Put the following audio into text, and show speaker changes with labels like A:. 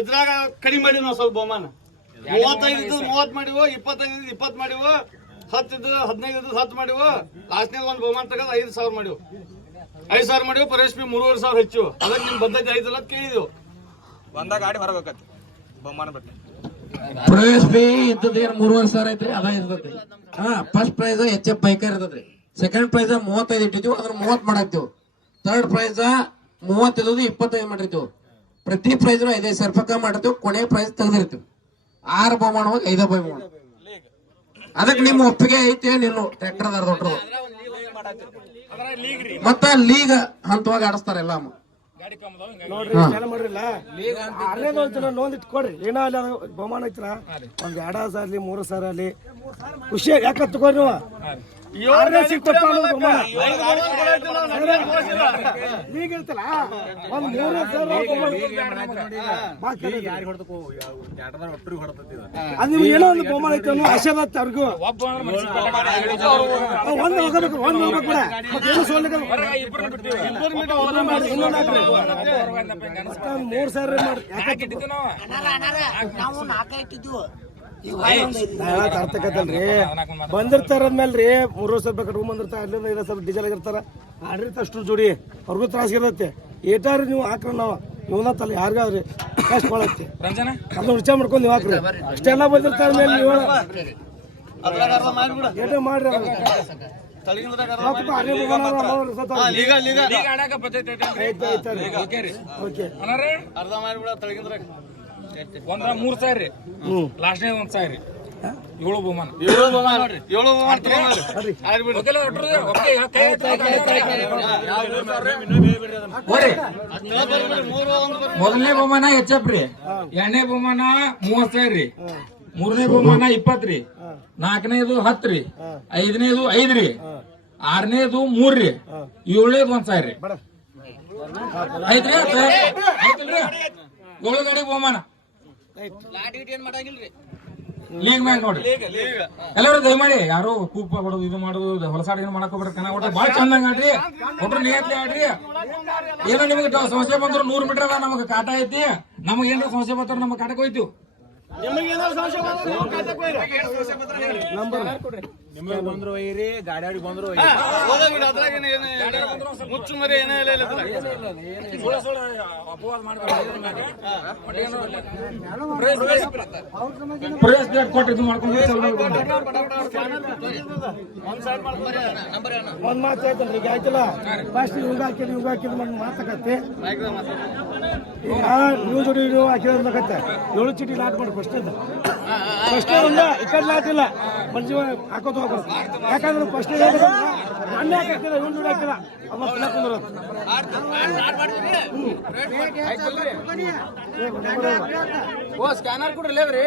A: ಇದ್ರಾಗ ಕಡಿಮೆ ಮಾಡಿ ನಾವು ಸ್ವಲ್ಪ ಬಹುಮಾನ. ಮೂವತ್ತೈದು ಇದ್ದು ಮೂವತ್ ಮಾಡಿವು ಇಪ್ಪತ್ತೈದು ಇದ್ದು ಇಪ್ಪತ್ತು ಮಾಡಿವು ಹತ್ತಿದ್ದು ಹದಿನೈದು ಇದ್ದು ಹತ್ತು ಮಾಡಿವು ಲಾಸ್ಟ್ನಾಗ ಒಂದು ಬಹುಮಾನ ತೆಗೆದು ಐದು ಸಾವಿರ ಮಾಡಿವು ಐದು ಸಾವಿರ ಮಾಡಿವು ಪರೇಶ್ ಬಿ ಮೂರುವರೆ ಸಾವಿರ ಹೆಚ್ಚು. ಅದಕ್ಕೆ ನಿಮ್ ಬದ್ಧತೆ ಐದಲ್ಲ ಕೇಳಿದೆವು.
B: ಒಂದಾಗ ಗಾಡಿ ಹೊರಬೇಕತ್ತೆ ಬಹುಮಾನ ಬಿಟ್ಟು
C: ಪ್ರವೇಶ್ ಬಿ ಇದ್ದದ ಏನ್ ಮೂರುವರೆ ಸಾವಿರ ಐತ್ರಿ? ಅದ ಇರ್ತೈತಿ ಹಾ first prize H F biker ಇರ್ತೈತ್ರಿ second prize ಮೂವತ್ತೈದು ಇಟ್ಟಿದ್ವಿ ಅದ್ರ ಮೂವತ್ತು ಮಾಡಾಕ್ತಿವಿ. ಥರ್ಡ್ ಪ್ರೈಸ್ ಮೂವತ್ತೈದು ಇಪ್ಪತ್ತೈದು ಮಾಡಿರ್ತೀವಿ. ಪ್ರತಿ ಪ್ರೈಸ್ ಐದೈದು ಸಾವಿರ ರೂಪಾಯಿ ಕಮ್ಮಿ ಮಾಡಿರ್ತೀವಿ ಕೊನೆ ಪ್ರೈಸ್ ತೆಗೆದಿರ್ತೀವಿ. ಆರು ಬಹುಮಾನ ಹೋಗಿ ಐದ ಬಹುಮಾನ. ಅದಕ್ಕೆ ನಿಮ್ಮ ಒಪ್ಪಿಗೆ ಐತೆ ನೀನು ಟ್ರ್ಯಾಕ್ಟರ್ ದೊಡ್ಡದು. ಮತ್ತ ಲೀಗ್ ಹಂತವಾಗಿ ಆಡಿಸ್ತಾರ ಎಲ್ಲ
D: ನೋಡ್ರಿ ಮಾಡ್ರಿಲ್ಲ? ಲೋನ್ ಇಟ್ಕೊಡ್ರಿ. ಏನೋ ಅಲ್ಲಿ ಬಹುಮಾನ ಐತ್ರ? ಒಂದ್ ಎರಡ ಸಾವಿರ ಆಗ್ಲಿ ಮೂರು ಸಾವಿರ ಆಗ್ಲಿ. ಖುಷಿ ಯಾಕೆ ತಗೋರಿ ನೀವು? ಆರನೇ ಸಿಕ್ತಪ್ಪ ಅನ್ನೋದು ಬಹುಮಾನ ಈಗ ಇರ್ತಲ್ಲ ಒಂದ್ ಮೂರು ಸಾವಿರ ಬಾಕಿ ಅದು ನಿಮ್ಗೆ ಏನೋ ಒಂದು ಬಹುಮಾನ ಐತೆ ಅನ್ನೋ ಆಶೆ ಬತ್ತ ಅವ್ರಿಗೂ ಒಂದು ಒಂದ್ ಹೋಗಬೇಕು ಒಂದ್ ಹೋಗ್ಬೇಕು ಕೂಡ. ಮತ್ತೇನು ಒಂದ್ ಮೂರ್ ಸಾವಿರ ಮಾಡಿ ಯಾಕೆ
E: ನಾವು ನಾಲ್ಕ ಇಟ್ಟಿದ್ವು
D: ಅರ್ಥಕತ್ತಲ್ರಿ ಬಂದಿರ್ತಾರ ಅಂದ್ಮೇಲ್ರಿ ಮೂರು ವರ್ಷ ರೂಪಾಯಿ ಕಟ್ಕೊಂಡು ಬಂದಿರ್ತಾರ ಅಲ್ಲಿಂದ ಐದು ಸ್ವಲ್ಪ ಡೀಸೆಲ್ ಆಗಿರ್ತಾರ. ಆಡಿರ್ತ ಅಷ್ಟು ಜೋಡಿ ಅವ್ರಿಗೂ ತ್ರಾಸ ಇರತ್ತೆ ಏಟಾರಿ ನೀವು ಹಾಕ್ರಿ ನಾವು. ತಲೆ ಯಾರಿಗಾದ್ರಿ ಕಷ್ಟ ಕೊಡತ್ತೆ ಅದನ್ನ ವಿಚಾರ ಮಾಡ್ಕೊಂಡು ನೀವು ಹಾಕ್ರಿ. ಅಷ್ಟೆಲ್ಲ ಬಂದಿರ್ತಾರ ಮೇಲೆ ನೀವು ಏಟೇ ಮಾಡ್ರಿ
A: ಅರ್ಧ ಮಾಡಿಬಿಡ ತಳಗಿಂದ್ರಾಗ.
F: ಒಂದ್ರ ಮೂರ್ ಸಾವಿರ ರೀ. ಲಾಸ್ಟ್ನೇ ಒಂದ್ ಸಾವಿರ ರೀ. ಏಳು ಬಹುಮಾನ.
A: ಏಳು ಬಹುಮಾನ. ಏಳು ತಗೊಂಡ್ರಿ
F: ಕೈ.
C: ಮೊದಲನೇ ಬಹುಮಾನ ಎಚ್ ಎಫ್ ರೀ
F: ಎರಡನೇ ಬಹುಮಾನ ಮೂವತ್ ಸಾವಿರ ರೀ. ಮೂರನೇ ಬಹುಮಾನ ಇಪ್ಪತ್ ರೀ. ನಾಲ್ಕನೇದು ಹತ್ತು ರೀ. ಐದನೇದು ಐದ್ ರೀ. ಆರನೇದು ಮೂರ್ ರೀ. ಏಳನೇದು ಒಂದ್ ಸಾವಿರ ರೀ. ಐತ್ರಿ ಐತಿಲ್ರಿ ಏಳು ಗಾಡಿ ಬಹುಮಾನ. ಲೀಗ್ ಮ್ಯಾಗ ನೋಡ್ರಿ. ಎಲ್ಲರೂ ದಯಮಾಡಿ ಯಾರು ಕೂಪ ಬಡೋದು ಇದು ಮಾಡೋದು ಹೊಲಸಾಡ ಏನು ಮಾಡಕ್ ಹೋಗ್ಬೇಡ್ರಿ ಕನ್ನ ಒಟ್ಟ ಬಾಳ ಚಂದ ಆಡ್ರಿ. ಒಟ್ರು ನಿಯತ್ಲಿ ಆಡ್ರಿ. ಏನೋ ನಿಮಗೆ ಸಮಸ್ಯೆ ಬಂದ್ರು ನೂರ್ ಮೀಟರ್ ಅದ ನಮಗ್ ಕಾಟ ಐತಿ. ನಮಗೆ ಏನಾರ ಸಮಸ್ಯೆ ಬಂದ್ರ ನಮ್ಗೆ ಕಾಟಕ್ ಹೋಯ್ತು.
A: ನಿಮಗೆ ಏನಾದ್ರು ಸಮಸ್ಯೆ ಬಂದ್ರೆ ಮುಚ್ಚು ಮರಿ ಏನೋ ಇಲ್ಲ ಇಲ್ಲ
F: ಡೇಟ್ ಕೊಟ್ಟು ಇದು ಮಾಡ್ಕೊಂಡು ಚಲೋ ಮಾಡ್ಕೊಂಡು.
D: ಒಂದ್ ಮಾತು ಹೇಳ್ತೇನೆ ಈಗ ಆಯ್ತಲ್ಲ? ಫಸ್ಟ್ ಹಾಕಿದ್ ಹಾಕಿದ್ ಮಾತಾಕತ್ತೆ ಈಗ ನೀವು ಜೋಡಿ ನೀವು ಹಾಕಿದ್ರೆ ಏಳು ಚೀಟಿ ಲಾಟ್ ಮಾಡಿ ಫಸ್ಟ್ ಅಂತ ಫಸ್ಟ್ ಒಂದ ಇಕ್ಕಡ್ ಲಾಟಿಲ್ಲ ಲಾಟ್ ಇಲ್ಲ ಹೋಗೋದು ಯಾಕಂದ್ರೆ ಫಸ್ಟ್ ಮೊನ್ನೆ ಹಾಕಿಲ್ಲ ಇವ್ನು ಜೋಡಿ ಹಾಕಿಲ್ಲ ಅಮ್ಮ ತಿನ್ನಕ್ ಕುಂದ್ರದು.
F: ಓ ಸ್ಕ್ಯಾನರ್ ಕೊಡ್ರಿ ಲೇವ್ರಿ